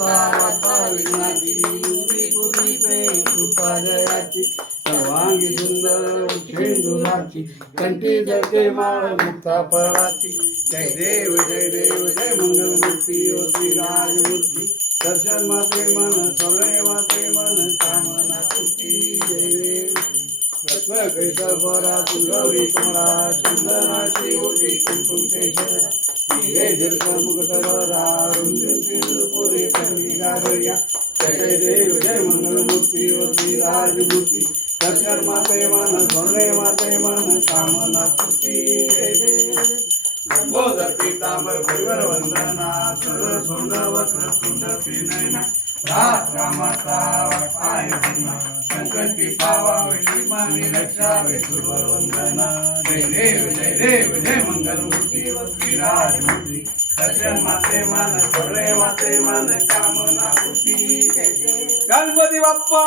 विघ्नाची पूर्वी प्रेम कृपा जयाची सर्वांगी सुंदर शेंदुराची कंठी जळते माळ मुक्ता फळाची जय देव जय मंगलमूर्ती ओ श्री राजमूर्ती दर्शन माते मन सोने माते मन कामना पूर्ती जय देव रत्न कैसबरा गौरी कमळा चंदनाची ओटी कुंकुम केशरा हिरे दीर्घ मुकुटधरा रुंदी पुरी कन्नी गारया जय देव जय मंगलमूर्ती ओ श्री राजमूर्ती दर्शन माते मन सोने माते मन कामना पूर्ती जय देव लंबोदर पीतांबर परिवर वंदना सर्व सोंड वक्र सुंदर नयना रामाचा पाय धरला संकल्पी पावावे लिमानी रक्षावे सुरवर वंदना जय देव जय मंगलमूर्ती व श्री राजमूर्ती दर्शन माते मन सर्वे माते मन कामना पूर्ती जय देव गणपती बाप्पा।